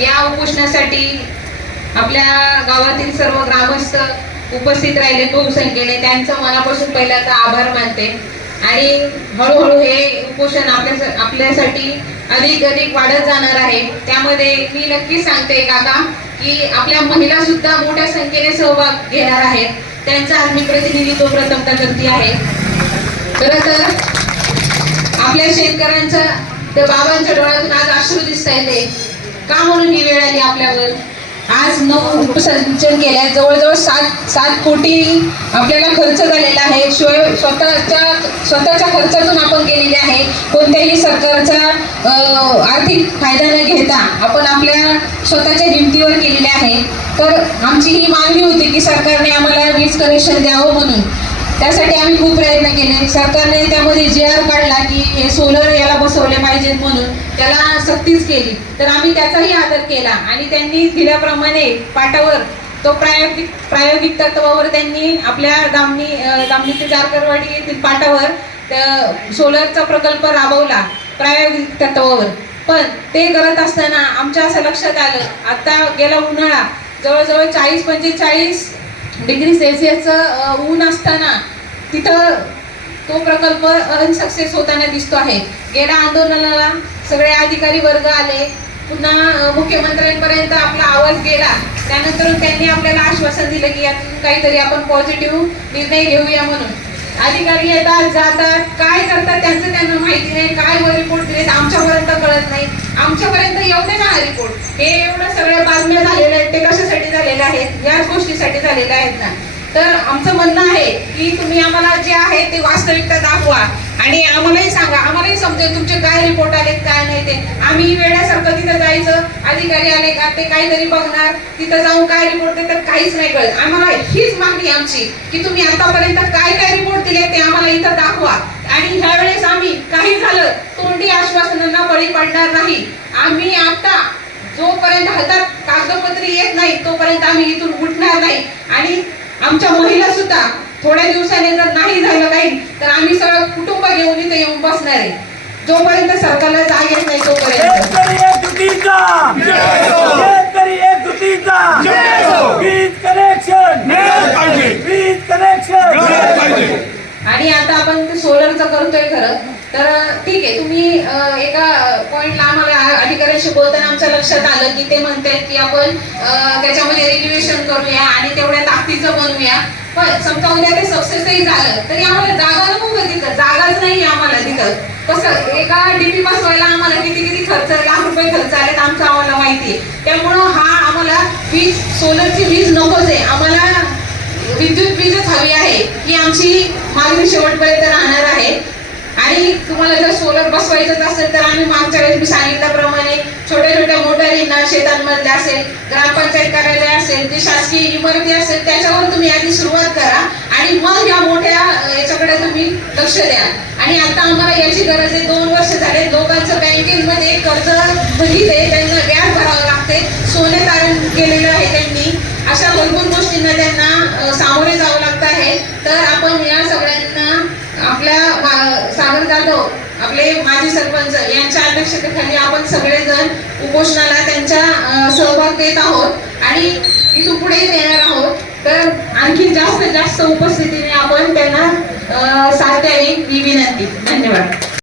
या उपोषणासाठी आपल्या गावातील सर्व ग्रामस्थ उपस्थित राहिले बहुसंख्येने, त्यांचं मनापासून पहिल्यांदा आभार मानते। आणि हळूहळू हे उपोषण आपल्यासाठी अधिक वाढत जाणार आहे। त्यामध्ये मी नक्की सांगते काका की आपल्या महिला सुद्धा मोठ्या संख्येने सहभाग घेणार आहेत, त्यांचा आज मी प्रतिनिधित्व प्रथमतः करते आहे। खरं तर आपल्या शेतकऱ्यांच्या बाबांच्या डोळ्यातून आज अश्रू दिसत आहेत, का म्हणून ही वेळ आली आपल्यावर। आज 9 उपसिंचन केल्या, जवळजवळ 7 कोटी आपल्याला खर्च झालेला आहे। शिवाय स्वतःच्या खर्चातून आपण केलेले आहे, कोणत्याही सरकारचा आर्थिक फायदा न घेता आपण आपल्या स्वतःच्या हिमतीवर केलेले आहे। तर आमची ही मागणी होती की सरकारने आम्हाला वीज कनेक्शन द्यावं म्हणून, त्यासाठी आम्ही खूप प्रयत्न केले। सरकारने त्यामध्ये JR काढला की हे सोलर याला बसवले पाहिजेत म्हणून, त्याला सक्तीच केली। तर आम्ही त्याचाही आदर केला आणि त्यांनी दिल्याप्रमाणे पाटावर तो प्रायोगिक तत्वावर त्यांनी आपल्या दामणी ते जारकरवाडी येथील पाटावर सोलरचा प्रकल्प राबवला प्रायोगिक तत्वावर। पण ते करत असताना आमच्या असं लक्षात आलं, आता गेला उन्हाळा जवळजवळ 40-45 डिग्री सेल्सिअसचं ऊन असताना तिथं तो प्रकल्प अनसक्सेस होताना दिसतो आहे। गेल्या आंदोलनाला सगळे अधिकारी वर्ग आले, पुन्हा मुख्यमंत्र्यांपर्यंत आपला आवाज गेला, त्यानंतर त्यांनी आपल्याला आश्वासन दिलं की यातून काहीतरी आपण पॉझिटिव्ह निर्णय घेऊया म्हणून। अधिकारी येतात जातात, काय करतात त्यांचं त्यांना माहिती नाही, काय रिपोर्ट दिलेत आमच्यापर्यंत कळत नाही। आमच्यापर्यंत येऊ दे ना रिपोर्ट, हे एवढं सगळ्या बातम्या झालेल्या आहेत ते कशासाठी झालेल्या आहेत, याच गोष्टीसाठी झालेल्या आहेत ना। तर आमचं म्हणणं आहे की तुम्ही आम्हाला जे आहे ते वास्तविकता दाखवा आणि आम्हालाही सांगा, आम्हालाही समजेल तुमचे काय रिपोर्ट आलेत काय नाही ते। आम्ही वेळासारखं तिथं जायचं, अधिकारी आले का ते काहीतरी बघणार, तिथं जाऊन काय रिपोर्ट देतात काहीच नाही कळत। आम्हाला हीच मागणी आमची की तुम्ही आतापर्यंत काय रिपोर्ट दिले ते आम्हाला इथं दाखवा। आणि ह्यावेळेस आम्ही काही झालं तोंडी आश्वासनांना बळी पडणार नाही। आम्ही आता जोपर्यंत हातात कागदपत्री येत नाही तोपर्यंत आम्ही इथून उठणार नाही। आणि आमच्या महिला सुद्धा थोड्या दिवसाने जर नाही झालं काही तर आम्ही सगळं कुटुंब घेऊन इथे येऊन बसणार आहे, जोपर्यंत सरकारला जाग येत नाही तोपर्यंत। आणि आता आपण सोलरचं करतोय खरं तर ठीक आहे, तुम्ही एका पॉइंटला आम्हाला अधिकाऱ्यांशी बोलताना आमच्या लक्षात आलं की ते म्हणतात की आपण त्याच्यामध्ये रेग्युलेशन करूया आणि तेवढ्या ताकदीचं बनवूया। पण समजा उद्या ते सक्सेसही झालं तरी आम्हाला जागा नको का तिथं, जागाच नाही आम्हाला तिथं। कसं एका DP बसवायला आम्हाला किती खर्च, लाख रुपये खर्च आलेत आमचं आम्हाला माहिती आहे। त्यामुळं आम्हाला सोलरची वीज नकोच आहे, आम्हाला विद्युत वीजच हवी आहे, ही आमची मागणी शेवटपर्यंत राहणार आहे। आणि तुम्हाला जर सोलर बसवायचं असेल तर आम्ही मागच्या वेळेस मी सांगितल्याप्रमाणे छोट्या मोटारींना शेतांमधल्या असेल, ग्रामपंचायत कार्यालय असेल, जे शासकीय इमारती असेल त्याच्यावर तुम्ही आधी सुरुवात करा आणि मग या मोठ्या याच्याकडे तुम्ही लक्ष द्या। आणि आता आम्हाला याची गरज आहे, 2 वर्ष झाले लोकांचं बँकेमध्ये कर्ज घेतले, त्यांना व्याज भरावं लागते, सोने तारण केलेलं आहे त्यांनी, अशा भरपूर गोष्टींना त्यांना सामोरे जावं लागत आहे। तर आपण या सगळ्यांना आपल्या सागर जाधव आपले माजी सरपंच यांच्या अध्यक्षतेखाली आपण सगळेजण उपोषणाला त्यांच्या सहभाग देत आहोत आणि इथून पुढे देणार आहोत। तर आणखी जास्त उपस्थितीने आपण त्यांना साथ द्यावी ही विनंती। धन्यवाद।